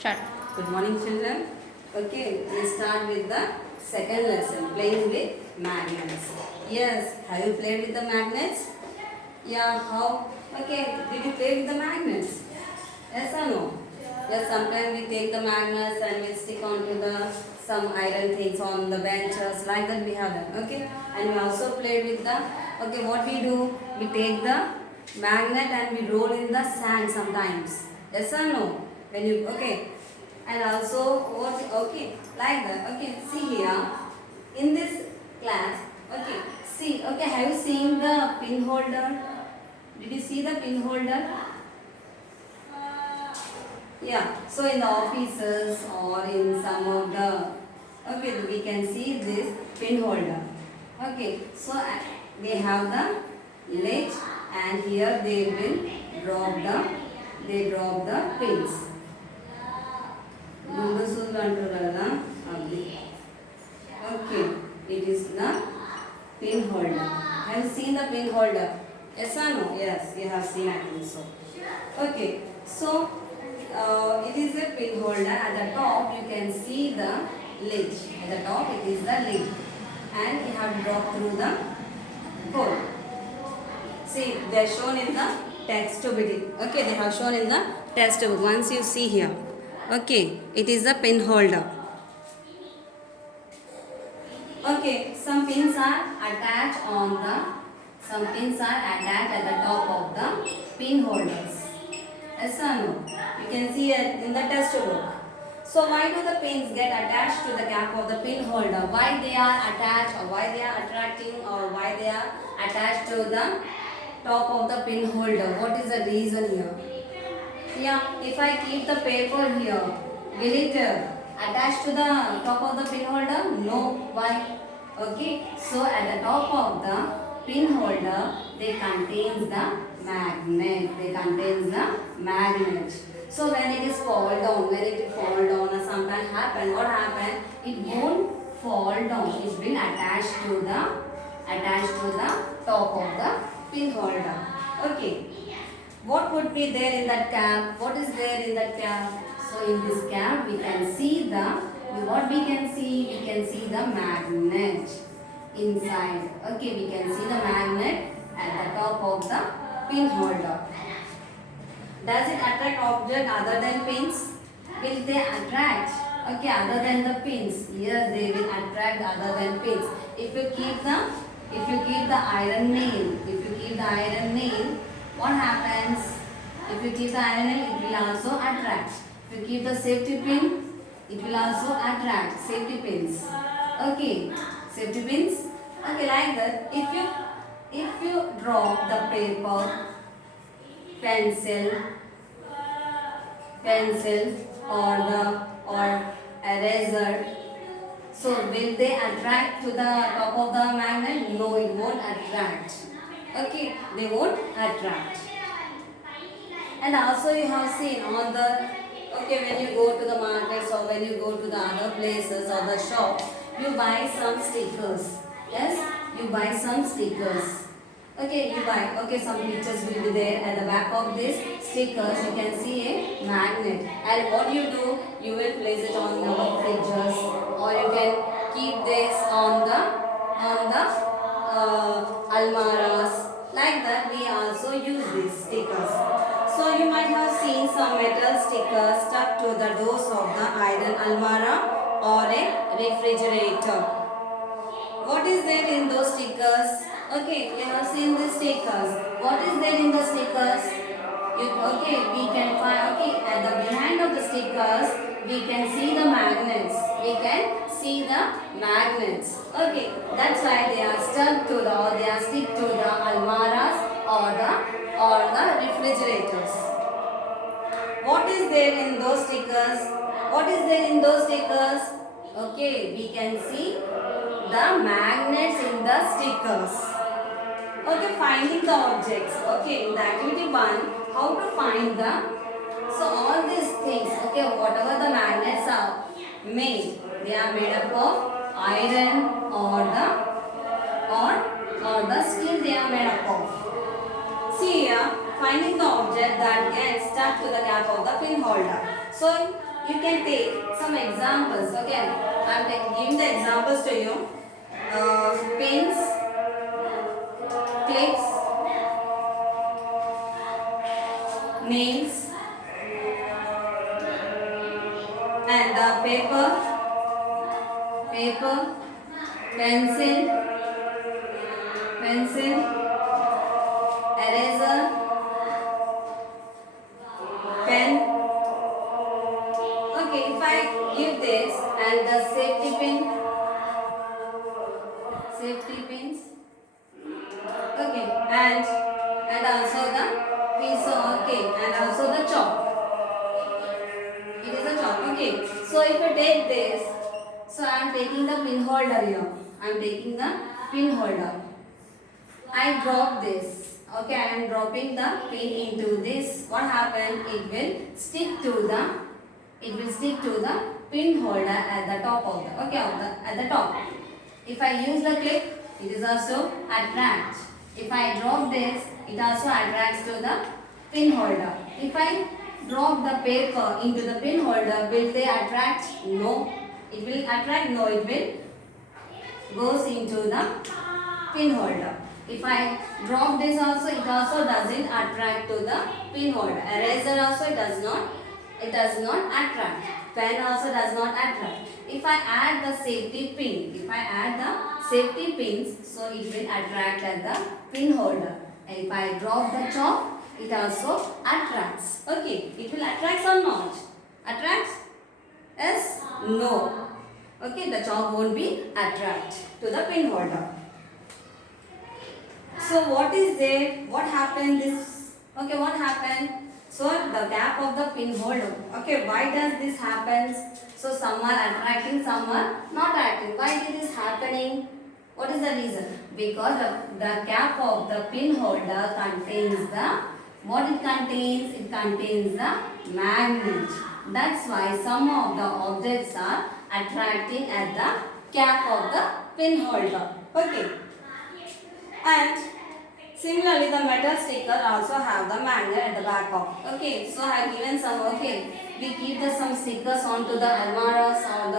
Start. Good morning, children. Okay, we start with the second lesson, playing with magnets. Yes, have you played with the magnets? Yeah, how? Okay, did you play with the magnets? Yes or no? Yes, sometimes we take the magnets and we stick onto the some iron things on the benches, like that we have done. Okay, and we also played with the. Okay, what we do? We take the magnet and we roll in the sand sometimes. Yes or no? When you and also what like that. Okay, see here in this class. Okay, see. Okay, have you seen the pin holder? Did you see the pin holder? Yeah, so in the offices or in some of the, okay, we can see this pin holder. Okay, so they have the ledge and here they will drop the pins. Gundu sull antaru kada adi. Okay, it is the pin holder. Have you seen the pin holder? Yes or no? Yes, you have seen, I think so. Okay, so it is a pin holder. At the top you can see the lid. At the top it is the lid, and you have to drop through the hole. See, they are shown in the text book. Okay, they have shown in the text book. Once you see here, okay, it is a pin holder. Okay, some pins are attached at the top of the pin holders. Yes or no? You can see it in the test book. So why do the pins get attached to the cap of the pin holder? Why they are attached, or why they are attracting, or why they are attached to the top of the pin holder? What is the reason here? Yeah, if I keep the paper here, will it attach to the top of the pin holder? No. Why? Okay, so at the top of the pin holder, they contains the magnet. So when it is fall down, or sometimes happen, what happen? It won't fall down. It will attach to the top of the pin holder. Okay. What would be there in that cap? What is there in that cap? So in this cap we can see we can see the magnet inside. Okay, we can see the magnet at the top of the pin holder. Does it attract object other than pins? Will they attract? Okay, other than the pins. Yes, they will attract other than pins. If you keep the iron nail, what happens? If you keep the iron nail, it will also attract. If you keep the safety pin, it will also attract safety pins. Okay, safety pins. Okay, like that. If you drop the paper, pencil, or eraser, so will they attract to the top of the magnet? No, it won't attract. Okay, they won't attract. And also you have seen on the, okay, when you go to the markets or when you go to the other places or the shops, you buy some stickers. Yes, you buy some stickers. Okay, you buy. Okay, some pictures will be there. At the back of this stickers, you can see a magnet. And what you do, you will place it on your fridges, or you can keep this on the almaras. Like that, we also use these stickers. So you might have seen some metal stickers stuck to the doors of the iron almara or a refrigerator. What is there in those stickers? Okay, you have seen the stickers. What is there in the stickers? We can find, at the behind of the stickers, we can see the magnets. Okay, that's why they are stuck to the almaras or the refrigerators. What is there in those stickers? Okay, we can see the magnets in the stickers. Okay, finding the objects. Okay, in the activity 1, how to find so all these things, okay, whatever the magnets are made, they are made up of iron or the steel they are made up of. See here, finding the object that gets stuck to the cap of the pin holder. So You can take some examples. Okay, I'm giving the examples to you. Pins, clips, nails, and the paper, pencil, eraser, pen. Okay, if I give this and the safety pins. Okay, and also the piece of, okay, and also the chalk. It is a chalk. Okay, so if I take this, so I am taking the pin holder here. I am taking the pin holder. I drop this. Okay, I am dropping the pin into this. What happened? It will stick to the pin holder at the top of the, okay, at the top. If I use the clip, it is also attract. If I drop this, it also attracts to the pin holder. If I drop the paper into the pin holder, will they attract? No. It will attract? No, it will goes into the pin holder. If I drop this also, it also doesn't attract to the pin holder. Eraser also it does not attract. Pen also does not attract. If I add the safety pins, so it will attract at the pin holder. And if I drop the chalk, it also attracts. Okay, it will attract or not? Attracts? Yes? No. Okay, the chalk won't be attract to the pin holder. So what is there? What happened? What happened? So the gap of the pin holder. Okay, why does this happen? So some are attracting, some are not attracting. Why it is happening? What is the reason? Because the cap of the pin holder contains what it contains? It contains the magnet. That's why some of the objects are attracting at the cap of the pin holder. Okay. And similarly, the metal sticker also have the magnet at the back of. Okay, so I have given some. Okay, we keep some stickers onto the almaras or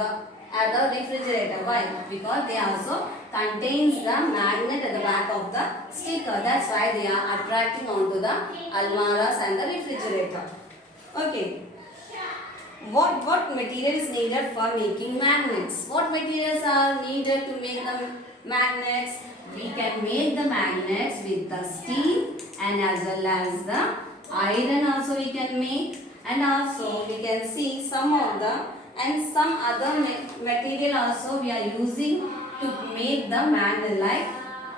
at the refrigerator. Why? Because they also contains the magnet at the back of the sticker. That's why they are attracting onto the almaras and the refrigerator. Okay. What material is needed for making magnets? What materials are needed to make the magnets? We can make the magnets with the steel and as well as the iron also we can make, and also we can see some of the and some other material also we are using to make the magnet like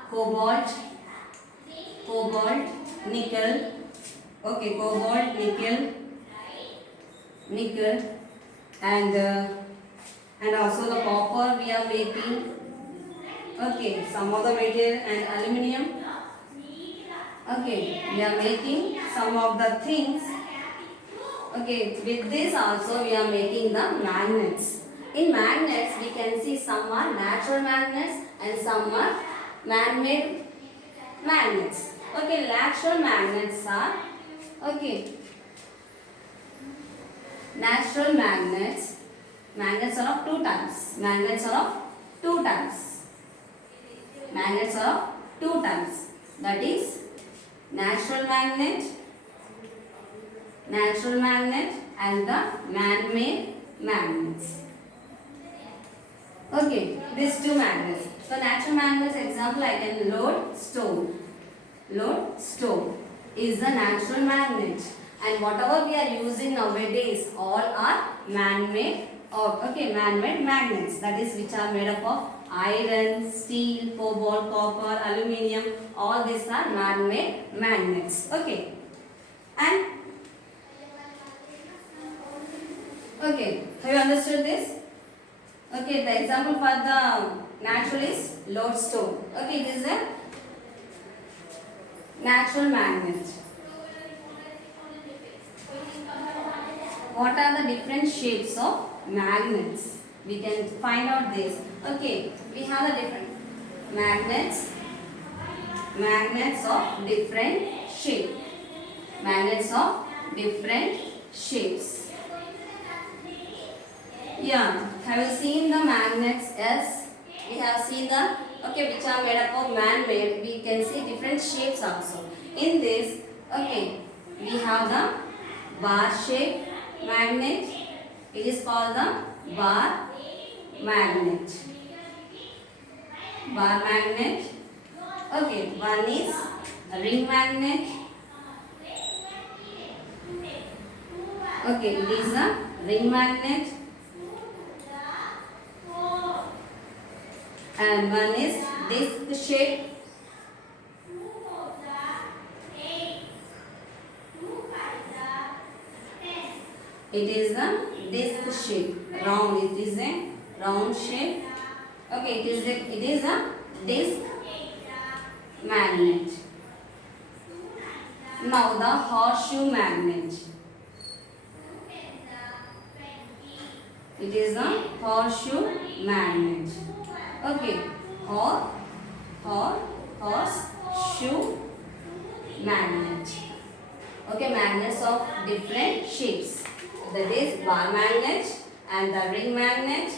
cobalt, nickel, okay, cobalt, nickel and also the copper we are making. Okay, some of the material and aluminium. Okay, we are making some of the things. Okay, with this also we are making the magnets. In magnets we can see some are natural magnets and some are man-made magnets. Okay, natural magnets are natural magnets. Magnets are of two types. Magnets are of two types. That is natural magnet and the man-made magnets. Okay, these two magnets. So natural magnets example I can load stone. Load stone is the natural magnet, and whatever we are using nowadays all are man-made magnets, that is which are made up of iron, steel, cobalt, copper, aluminium. All these are man-made magnets. Okay, and okay, have you understood this? Okay, the example for the natural is lodestone. Okay, this is a natural magnet. What are the different shapes of magnets? We can find out this. Okay, we have the different magnets of different shape. Magnets of different shapes. Yeah, have you seen the magnets? Yes, we have seen the, okay, which are made up of man-made. We can see different shapes also. In this, okay, we have the bar shape magnet. It is called the bar magnet. Bar magnet. Okay, one is a ring magnet. Okay, it is a ring magnet. And one is disc shape. It is a disc shape, round. It is a round shape. Okay, it is a disc magnet. Now the horseshoe magnet. It is a horseshoe magnet. Okay, horseshoe magnet. Okay, magnets of different shapes. That is bar magnet and the ring magnet,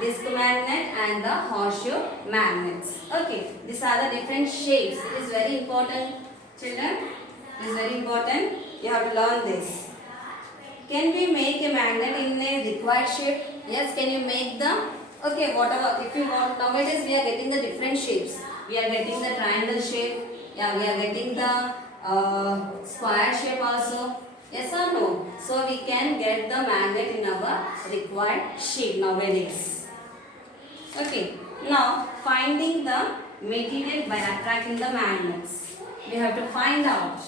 disc magnet and the horseshoe magnets. Okay, these are the different shapes. It is very important, children. It is very important. You have to learn this. Can we make a magnet in a required shape? Yes, can you make the, okay, whatever, if you want, nowadays we are getting the different shapes. We are getting the triangle shape, yeah, we are getting the square shape also. Yes or no? So we can get the magnet in our required shape nowadays. Okay, now finding the material by attracting the magnets. We have to find out.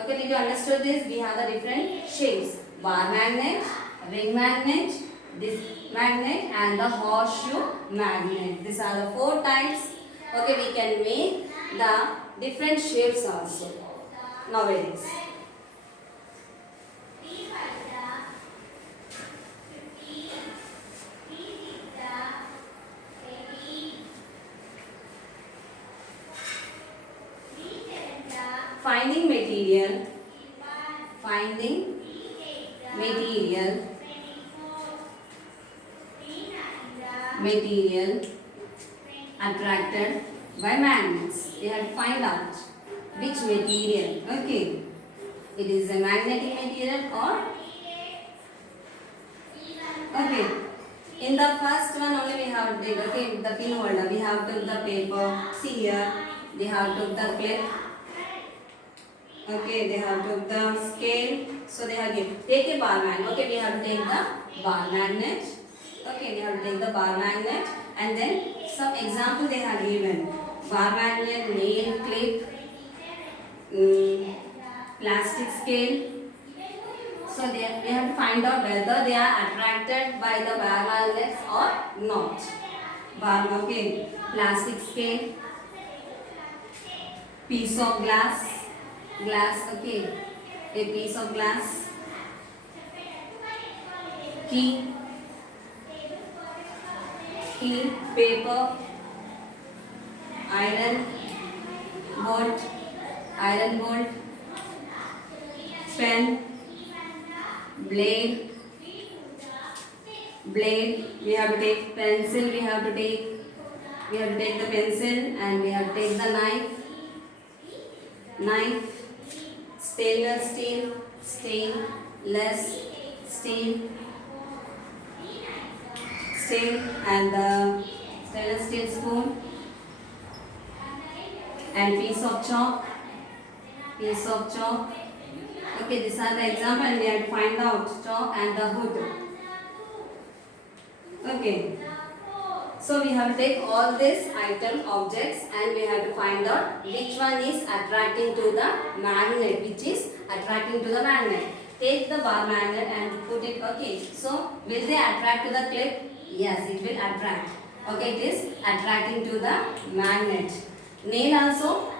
Okay, did you understand this? We have the different shapes. Bar magnet, ring magnet, disc magnet and the horseshoe magnet. These are the 4 types. Okay, we can make the different shapes also nowadays. Finding material, material attracted by magnets. We have to find out which material. Okay, it is a magnetic material or, okay, in the first one only we have to take, okay, the pin holder. We have took the paper. See here, they have took the clip. Okay, they have took the scale. So they have given, take a bar magnet. Okay, we have to take the bar magnet. Okay, we have to take the bar magnet and then some example they have given. Bar magnet, nail clip, plastic scale. So we have to find out whether they are attracted by the bar magnets or not. Bar, okay, plastic scale, piece of glass, okay, a piece of glass, key, paper, iron bolt, pen, blade, we have to take pencil, we have to take the pencil and we have to take the knife, stainless steel, and the stainless steel spoon and piece of chalk. Okay, these are the example and we have to find out chalk and the hood. Okay, so we have to take all these objects and we have to find out which one is attracting to the magnet, Take the bar magnet and put it, okay, so will they attract to the clip? Yes, it will attract. Okay, it is attracting to the magnet. Nail also,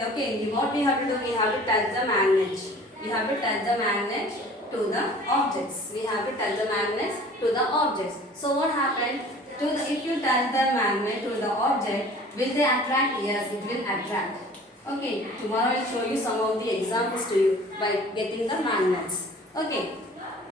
okay, what we have to do, we have to touch the magnet. We have to touch the magnet to the objects. So what happened? If you touch the magnet to the object, will they attract? Yes, it will attract. Okay, tomorrow I will show you some of the examples to you by getting the magnets. Okay.